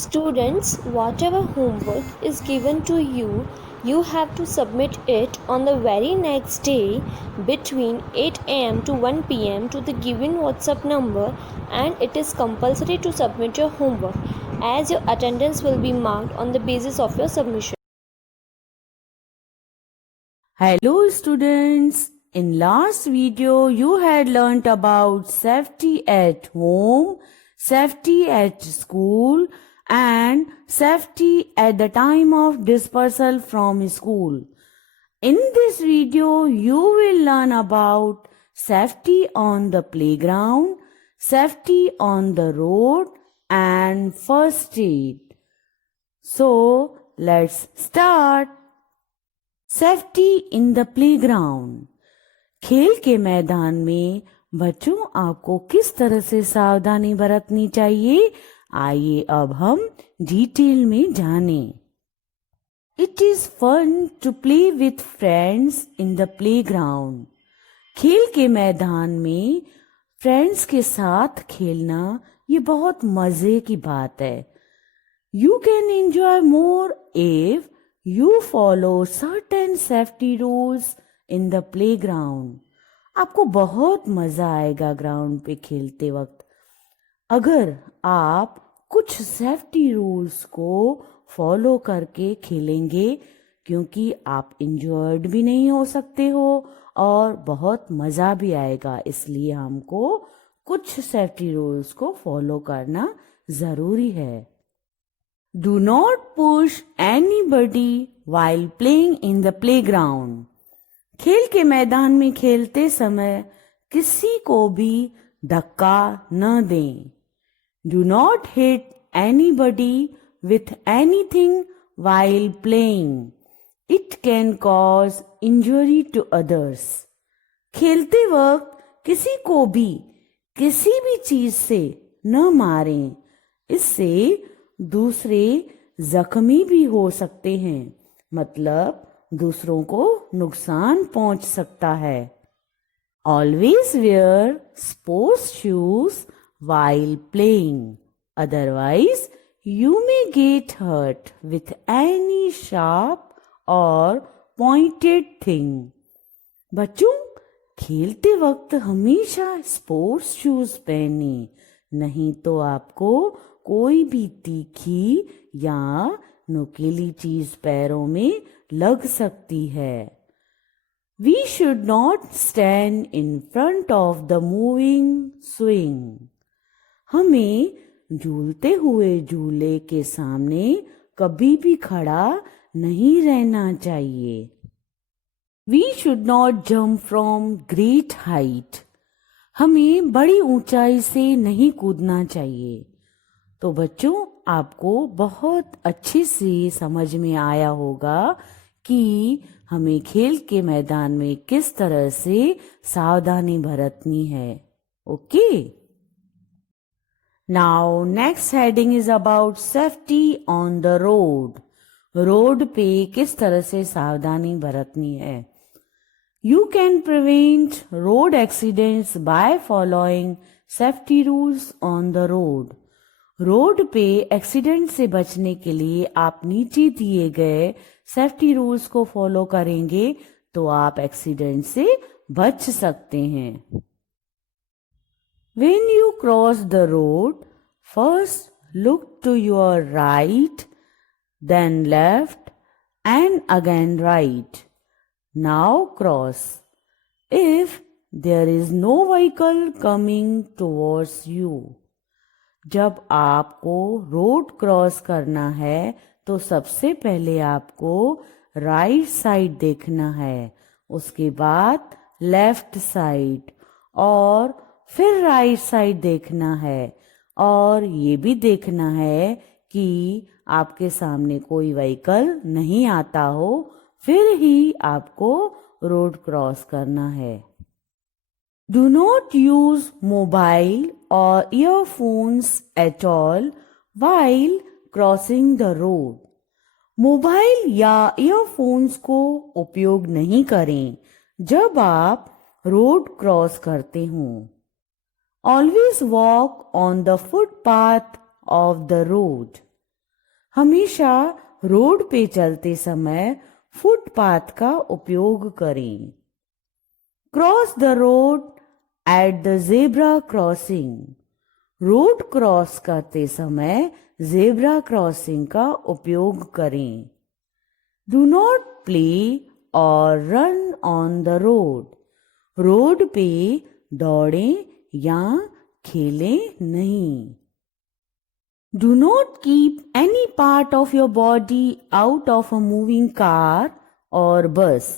Students, whatever homework is given to you, you have to submit it on the very next day between 8 am to 1 pm to the given WhatsApp number, and it is compulsory to submit your homework as your attendance will be marked on the basis of your submission. Hello students, in last video you had learnt about safety at home, safety at school and safety at the time of dispersal from school. In this video you will learn about safety on the playground, safety on the road and first aid. So let's start. Safety in the playground. खेल के मैदान में बच्चों आपको किस तरह से सावधानी बरतनी चाहिए, आइए अब हम डिटेल में जानें। It is fun to play with friends in the playground. खेल के मैदान में फ्रेंड्स के साथ खेलना ये बहुत मजे की बात है। You can enjoy more if you follow certain safety rules in the playground. आपको बहुत मजा आएगा ग्राउंड पे खेलते वक्त अगर आप कुछ सेफ्टी रूल्स को फॉलो करके खेलेंगे, क्योंकि आप इंजर्ड भी नहीं हो सकते हो और बहुत मजा भी आएगा। इसलिए हमको कुछ सेफ्टी रूल्स को फॉलो करना जरूरी है। Do not push anybody while playing in the playground. खेल के मैदान में खेलते समय किसी को भी धक्का न दें। Do not hit anybody with anything while playing. It can cause injury to others. खेलते वक्त किसी को भी किसी भी चीज से न मारें, इससे दूसरे जख्मी भी हो सकते हैं, मतलब दूसरों को नुकसान पहुंच सकता है। Always wear sports shoes while playing, otherwise you may get hurt with any sharp or pointed thing. बच्चों, खेलते वक्त हमेशा स्पोर्ट्स शूज पहने, नहीं तो आपको कोई भी तीखी या नुकीली चीज पैरों में लग सकती है। We should not stand in front of the moving swing. हमें झूलते हुए झूले के सामने कभी भी खड़ा नहीं रहना चाहिए। We should not jump from great height. हमें बड़ी ऊंचाई से नहीं कूदना चाहिए। तो बच्चों, आपको बहुत अच्छे से समझ में आया होगा कि हमें खेल के मैदान में किस तरह से सावधानी बरतनी है। Okay, now next heading is about safety on the road. Road पे किस तरह से सावधानी बरतनी है। You can prevent road accidents by following safety rules on the road. Road पे एक्सीडेंट से बचने के लिए आप नीचे दिए गए सेफ्टी रूल्स को फॉलो करेंगे तो आप एक्सीडेंट से बच सकते हैं। When you cross the road, first look to your right, then left, and again right. Now cross. If there is no vehicle coming towards you. जब आपको रोड क्रॉस करना है तो सबसे पहले आपको राइट साइड देखना है, उसके बाद लेफ्ट साइड और फिर राइट साइड देखना है, और ये भी देखना है कि आपके सामने कोई व्हीकल नहीं आता हो, फिर ही आपको रोड क्रॉस करना है। Do not use mobile or earphones at all while crossing the road. Mobile या ईयरफोन्स को उपयोग नहीं करें जब आप रोड क्रॉस करते हों। Always walk on the footpath of the road. हमेशा रोड पे चलते समय फुटपाथ का उपयोग करें। Cross the road at the zebra crossing. Road cross करते समय जेब्रा क्रॉसिंग का उपयोग करें। डू नॉट प्ले और run on the road. Road पे दौड़ें या खेलें नहीं। Do not keep any part of your body out of a moving car और बस।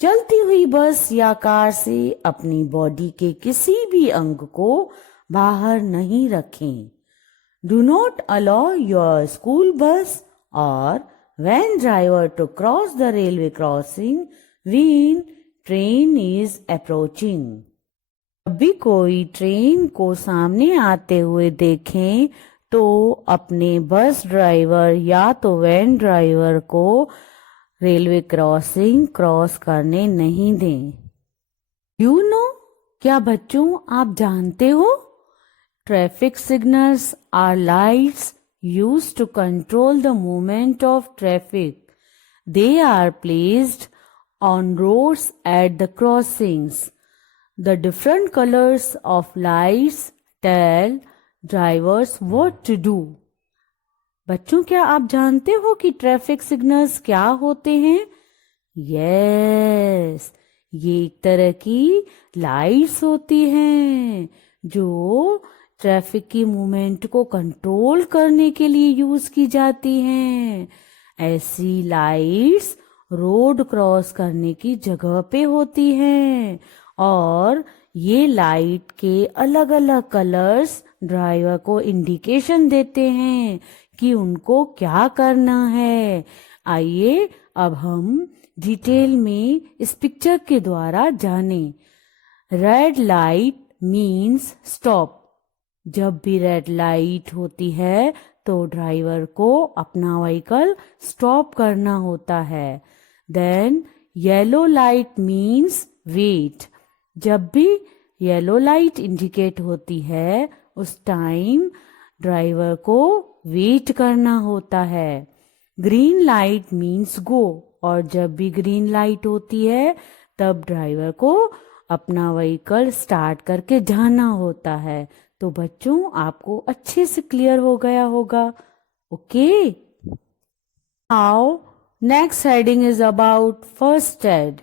चलती हुई बस या कार से अपनी बॉडी के किसी भी अंग को बाहर नहीं रखें। Do not allow your school bus or van driver to cross the railway crossing when train is approaching. जब भी कोई ट्रेन को सामने आते हुए देखें तो अपने बस ड्राइवर या तो वैन ड्राइवर को रेलवे क्रॉसिंग क्रॉस करने नहीं दें। यू नो, क्या बच्चों आप जानते हो? Traffic signals are lights used to control the movement of traffic. They are placed on roads at the crossings. The different colors of lights tell drivers what to do. बच्चों क्या आप जानते हो कि ट्रैफिक सिग्नल्स क्या होते हैं? Yes, ये एक तरह की लाइट्स होती हैं जो ट्रैफिक की मूवमेंट को कंट्रोल करने के लिए यूज की जाती हैं। ऐसी लाइट्स रोड क्रॉस करने की जगह पे होती हैं और ये लाइट के अलग अलग कलर्स ड्राइवर को इंडिकेशन देते हैं कि उनको क्या करना है। आइए अब हम डिटेल में इस पिक्चर के द्वारा जानें। Red light means stop. जब भी रेड लाइट होती है तो ड्राइवर को अपना व्हीकल स्टॉप करना होता है। Then yellow light means wait. जब भी येलो लाइट इंडिकेट होती है उस टाइम ड्राइवर को वेट करना होता है। ग्रीन लाइट मीन्स गो, और जब भी ग्रीन लाइट होती है तब ड्राइवर को अपना व्हीकल स्टार्ट करके जाना होता है। तो बच्चों आपको अच्छे से क्लियर हो गया होगा। Okay, now next heading is about first aid.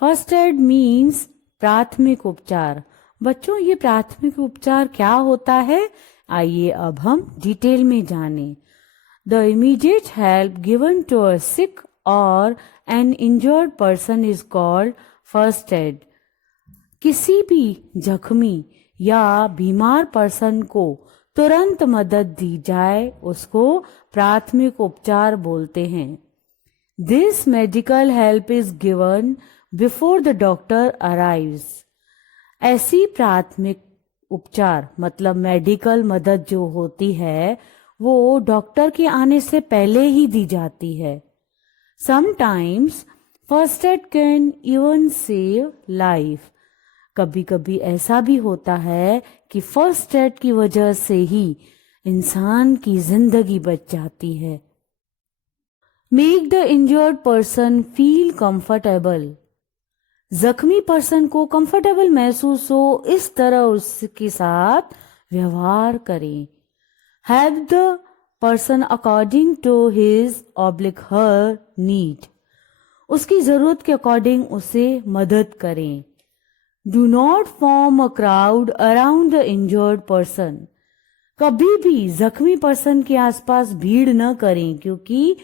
First aid means प्राथमिक उपचार। बच्चों ये प्राथमिक उपचार क्या होता है? आइए अब हम डिटेल में जानें। The immediate help given to a sick or an injured person is called first aid. किसी भी जख्मी या बीमार पर्सन को तुरंत मदद दी जाए उसको प्राथमिक उपचार बोलते हैं। This medical help is given before the doctor arrives. ऐसी प्राथमिक उपचार मतलब मेडिकल मदद जो होती है वो डॉक्टर के आने से पहले ही दी जाती है। Sometimes first aid can even save life. कभी कभी ऐसा भी होता है कि फर्स्ट एड की वजह से ही इंसान की जिंदगी बच जाती है। Make the injured person feel comfortable. जख्मी पर्सन को कंफर्टेबल महसूस हो इस तरह उसके साथ व्यवहार करें। Help the person according to his oblique her need. उसकी जरूरत के अकॉर्डिंग उसे मदद करें। Do not form a crowd around the injured person. कभी भी जख्मी पर्सन के आसपास भीड़ न करें क्योंकि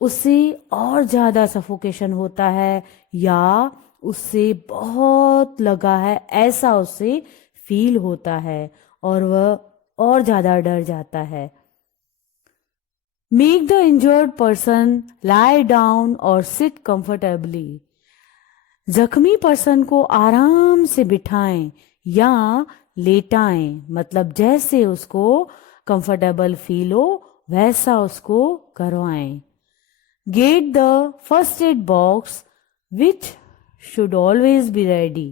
उससे और ज्यादा सफोकेशन होता है या उससे बहुत लगा है ऐसा उसे फील होता है और वह और ज्यादा डर जाता है। Make the injured person lie down or sit comfortably. जख्मी पर्सन को आराम से बिठाएं या लेटाएं, मतलब जैसे उसको कंफर्टेबल फील हो वैसा उसको करवाएं। Get the first aid box which should always be ready.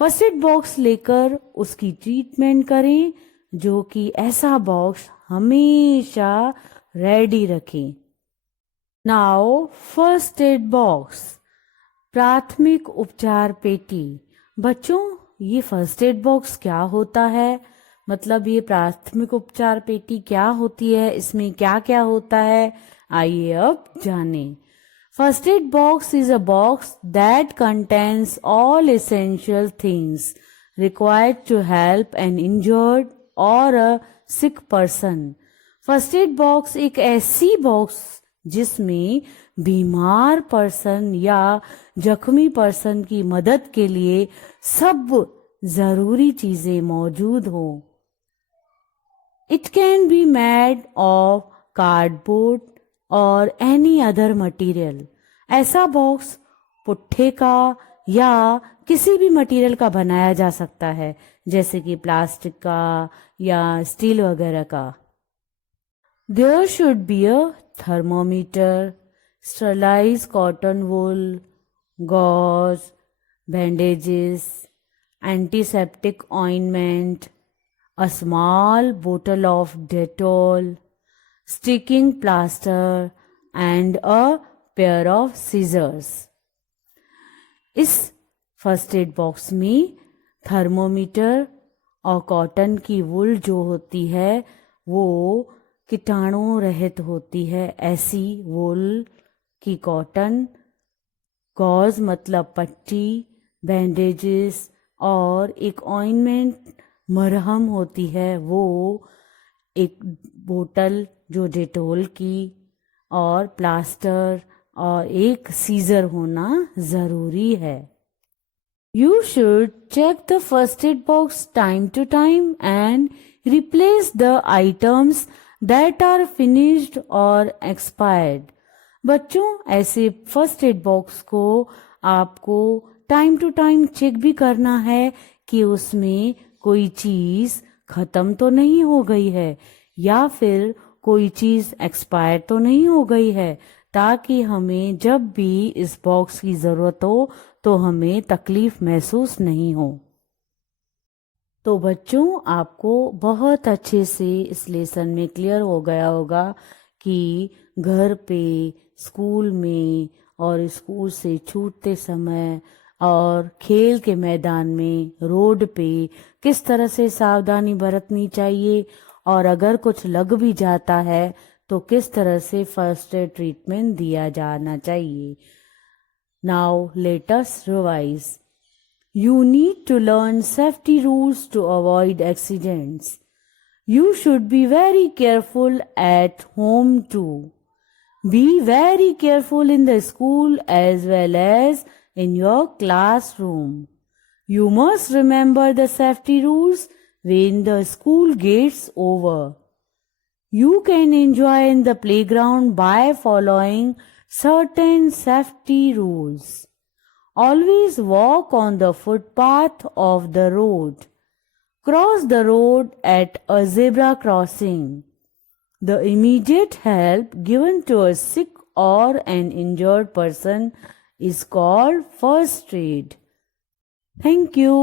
First aid box लेकर उसकी ट्रीटमेंट करें जो कि ऐसा बॉक्स हमेशा रेडी रखें। नाउ फर्स्ट एड बॉक्स, प्राथमिक उपचार पेटी। बच्चों, ये फर्स्ट एड बॉक्स क्या होता है? मतलब ये प्राथमिक उपचार पेटी क्या होती है, इसमें क्या क्या होता है, आइए अब जानें। First aid box is a box that contains all essential things required to help an injured or a sick person. First aid box एक ऐसी बॉक्स जिसमें बीमार पर्सन या जख्मी पर्सन की मदद के लिए सब जरूरी चीजें मौजूद हो। It can be made of cardboard और एनी अदर मटेरियल। ऐसा बॉक्स पुट्ठे का या किसी भी मटेरियल का बनाया जा सकता है, जैसे कि प्लास्टिक का या स्टील वगैरह का। There should be a thermometer, sterilise cotton wool, gauze, bandages, antiseptic ointment, a small बोतल of Dettol, sticking plaster and a pair of scissors. इस फर्स्ट एड बॉक्स में थर्मोमीटर और कॉटन की वूल जो होती है वो कीटाणु रहित होती है, ऐसी वूल की कॉटन, गॉज मतलब पट्टी, बैंडेजेस और एक ऑइंटमेंट मरहम होती है, वो एक बोतल जो डेटोल की, और प्लास्टर और एक सीजर होना जरूरी है। You should check the first aid box time to time and replace the items that are finished or expired. बच्चों, ऐसे फर्स्ट एड बॉक्स को आपको टाइम टू टाइम चेक भी करना है कि उसमें कोई चीज खत्म तो नहीं हो गई है या फिर कोई चीज एक्सपायर तो नहीं हो गई है, ताकि हमें जब भी इस बॉक्स की जरूरत हो तो हमें तकलीफ महसूस नहीं हो। तो बच्चों, आपको बहुत अच्छे से इस लेसन में क्लियर हो गया होगा कि घर पे, स्कूल में और स्कूल से छूटते समय और खेल के मैदान में, रोड पे किस तरह से सावधानी बरतनी चाहिए, और अगर कुछ लग भी जाता है तो किस तरह से फर्स्ट एड ट्रीटमेंट दिया जाना चाहिए। Now let us revise. You need to learn safety rules to avoid accidents. You should be very careful at home too. Be very careful in the school as well as in your classroom. You must remember the safety rules when the school gets over. You can enjoy in the playground by following certain safety rules. Always walk on the footpath of the road. Cross the road at a zebra crossing. The immediate help given to a sick or an injured person is called first aid. Thank you.